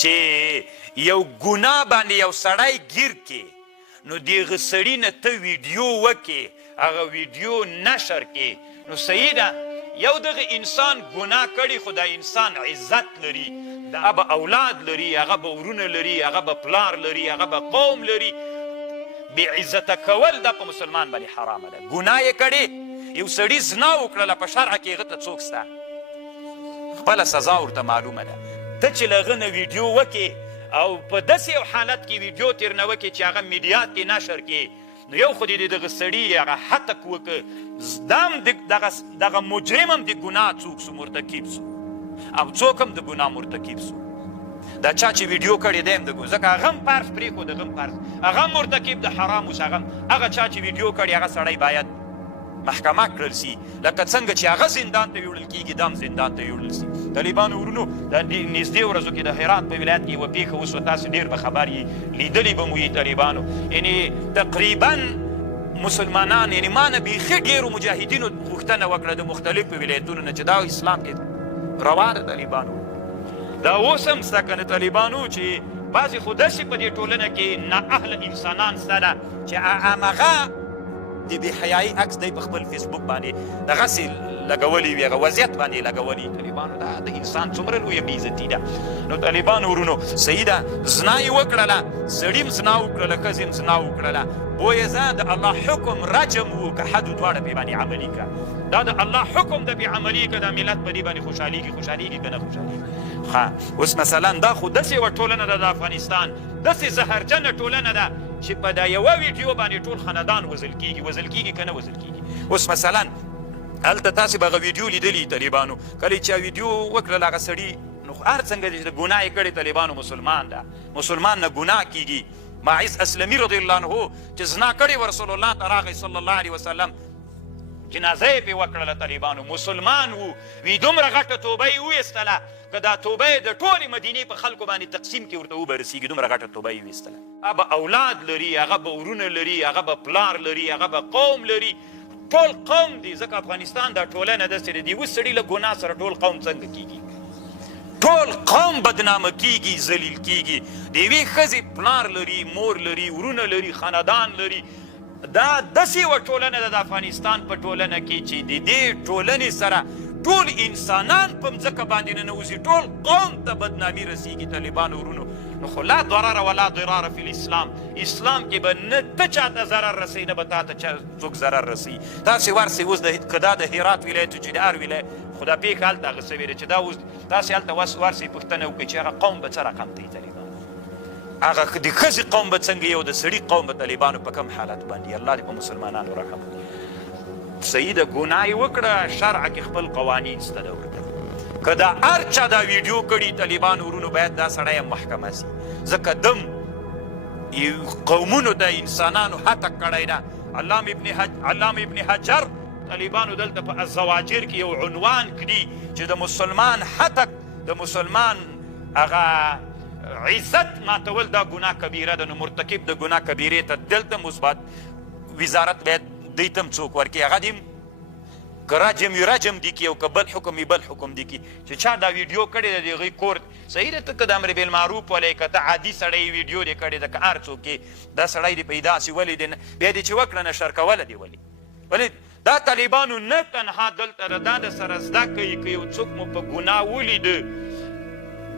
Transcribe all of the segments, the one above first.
چې یو ګناه باندې یو سړی ګیر کې نو دغه سړي نه ته ویډیو وکې هغه ویډیو نشر کې نو صحیح ده یو دغه انسان ګناه کړي خو دا انسان عزت لري هغه به اولاد لري هغه به ورونه لري هغه به پلار لري هغه به قوم لري بې عزته کول دا په مسلمان باندې حرامه ده ګناه یې کړې یو سړي زنا وکړله په شرعه کې هغه ته څوک سته خپله سزا ورته معلومه ده ته چې له هغه نه ویډیو وکې او په داسې یو حالت کې ویډیو تېر نه وکې چې هغه میډیا کې نشر کې نو یو خو دې دغه سړي هغه حتک وکړه دا هم دغه مجرم هم د ګناه څوک سو مرتکب سو او څوک هم د ګناه مرتکب سو دا چا چې ویډیو کړی دی هم د ځکه هغه هم فرض پرېښود هغه هم فرض هغه هم مرتکب د حرام اوس هغه چا چې ویډیو کړی هغه سړی باید محکمه کړل سي لکه څنګه چې هغه زندان ته ویوړل کېږي دا هم زندان ته ویوړل سي طالبانو ورونو د نږدې ورځو کې د هرات په ولایت کې یوه پېښه وسوه تاسو ډېر به خبر یې لیدلي به مو یې طالبانو یعنې تقریبا مسلمانان یعنې ما نه بیخي ډېرو مجاهدینو غوښتنه وکړه د مختلفو ولایتونو نه چې دا اسلام کې روا ده طالبانو دا اوس هم سته که نه طالبانو چې بعضې خو داسې په دې ټولنه کې نااهله انسانان سته ده چې همغه د بېحیایي عکس دی په خپل فیسبوک باندې دغسې لګولی وي هغه وضعیت باندې لګولی طالبانو دا د انسان څومره لویه بېعزتي ده نو طالبانو ورونو صحیح ده زنا یې وکړله سړي هم زنا وکړله ښځې هم زنا وکړله بویزه د الله حکم رجم و که حد دواړه پرې باندې عملي کړه دا د الله حکم د پرې عملي کړه دا ملت په دې باندې خوشحالېږي که نه خوشحالېږي ښه اوس مثلا دا خو داسې یوه ټولنه ده د افغانستان داسې زهرجنه ټولنه ده چې په دا یوه ویډیو باندې ټول خاندان وژل کېږي که نه وژل کېږي اوس مثلا هلته تاسې به هغه ویډیو لیدلي طالبانو کله چې ویډیو وکړل هغه سړي نو هر څنګه چې د ګناه یې کړې طالبانو مسلمان ده مسلمان نه ګناه کېږي ماعز اسلمي رضی الله عنه چې زنا کړې و رسول الله ته راغی صلی الله علیه وسلم جنازه یې پرې وکړله طالبانو مسلمان و وی دومره غټه توبه یې ویستله که دا توبه یې د ټولې مدینې په خلکو باندې تقسیم کې ورته وبرسېږي دومره غټه توبه یې ویستله هغه به اولاد لري هغه به ورونه لري هغه به پلار لري هغه به قوم لري ټول قوم دی ځکه افغانستان دا ټولنه داسې ده د یوه سړي له ګناه سره ټول قوم څنګه کېږي ټول قوم بدنامه کېږي ذلیل کېږي د یوې ښځې پلار لري مور لري ورونه لري خاندان لري دا داسې یوه ټولنه ده د افغانستان په ټولنه کې چې د دې ټولنې سره ټول انسانان په مځکه باندې ننوځي ټول قوم ته بدنامي رسېږي طالبانو ورونو نو خو لا ضرر ولا ضرار فی الاسلام اسلام کې به نه ته چاته ضرر رسوي نه به تا ته څوک ضرر رسوي تاسې ورسئ اوس که دا د هرات ولایت چې د هر ولایت خو دا پېښه هلته هغه سوې ده چې دا اوس تاسې هلته ورسئ پوښتنه وکړئ چې هغه قوم به څه رقم دی طالبان هغه د ښځې قوم به څنګه یو د سړي قوم به طالبانو په کوم حالت باندې الله دې په مسلمانانو رحم وکړي صحیح ده ګناه یې وکړه شرعه کې خپل قوانین شته ده ورته که دا هر چا دا ویډیو کړي طالبانو ورونو باید دا سړی هم محکمه سي ځکه دم قومونو ته انسانانو هتک کړی ده علامه ابن حجر طالبانو دلته په الزواجر کې یو عنوان کړي چې د مسلمان هتک د مسلمان هغه عزت ماتول دا ګناه کبیره ده نو مرتکب د ګناه کبیرې ته دلته مثبت وزارت باید دوی ته هم څوک ورکړي هغه دې که رجم یې رجم دي کړي او که بل حکم یې بل حکم دي کړي چې چا دا ویډیو کړې ده د هغوی کور صحیح ده ته که د امر بالمعروف ولی که ته عادي سړی ویډیو دې کړې ده که هر څوک یې دا سړی دې پیدا سي ولې دې بیا دې چې وکړه نشر کوله دې ولې دا طالبانو نه تنها دلته دا د سره زده کوي که یو څوک مو په ګناه ولیده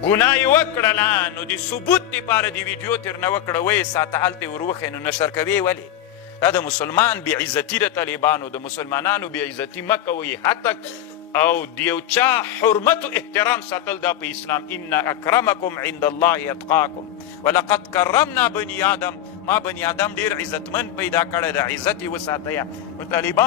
ګناه یې وکړله نو د ثبوت دپاره د ویډیو تېر نه وکړه ویې ساته هلته یې ور وښیې نو نشر کوې ولې دا د مسلمان بې عزتي د طالبانو د مسلمانانو بې عزتي مه کوئ حتک او د یو چا حرمت و احترام ساتل دا په اسلام ان اکرمکم عند الله اتقاکم ولقد کرمنا بني آدم ما بني آدم ډېر عزتمند پیدا کړی د عزت یې وساتیه نو طالبان